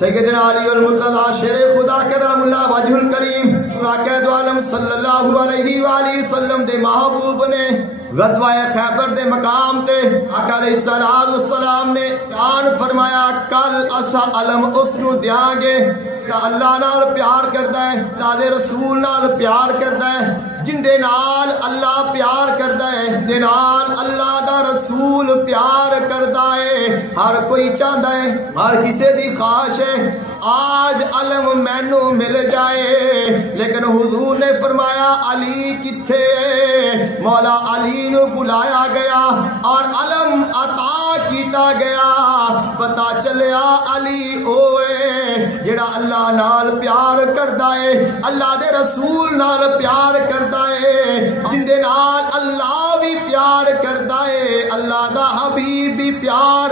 सैयदना अली अल मुर्तज़ा शेर खुदा करमुल्लाह वजहुल करीम वाक़िअत आलम सल्लल्लाहु अलैहि वसल्लम दे महबूब ने ग़ज़वा खैबर दे मकाम ते आका अलैहिस्सलातु वस्सलाम ने ऐलान फरमाया, कल असा अलम उसनु देंगे अल्लाह नाल प्यार करदा है, अल्लाह दे रसूल नाल प्यार करदा है, जिंदे नाल अल्लाह प्यार करदा है, जिंदे नाल अल्लाह दा रसूल प्यार करदा है। हर कोई चाहता है, हर किसी दी ख्वाहिश है आज अलम मैनू मिल जाए, लेकिन हुजूर ने फरमाया अली किथे? मौला अली नू बुलाया गया और अलम अता किया गया। पता चलिया अली ओए जेड़ा अल्लाह नाल प्यार करदा है, अल्लाह दे रसूल नाल प्यार करदा है, जिंदे नाल अल्लाह भी प्यार करदा है, अल्लाह दा हबीब भी प्यार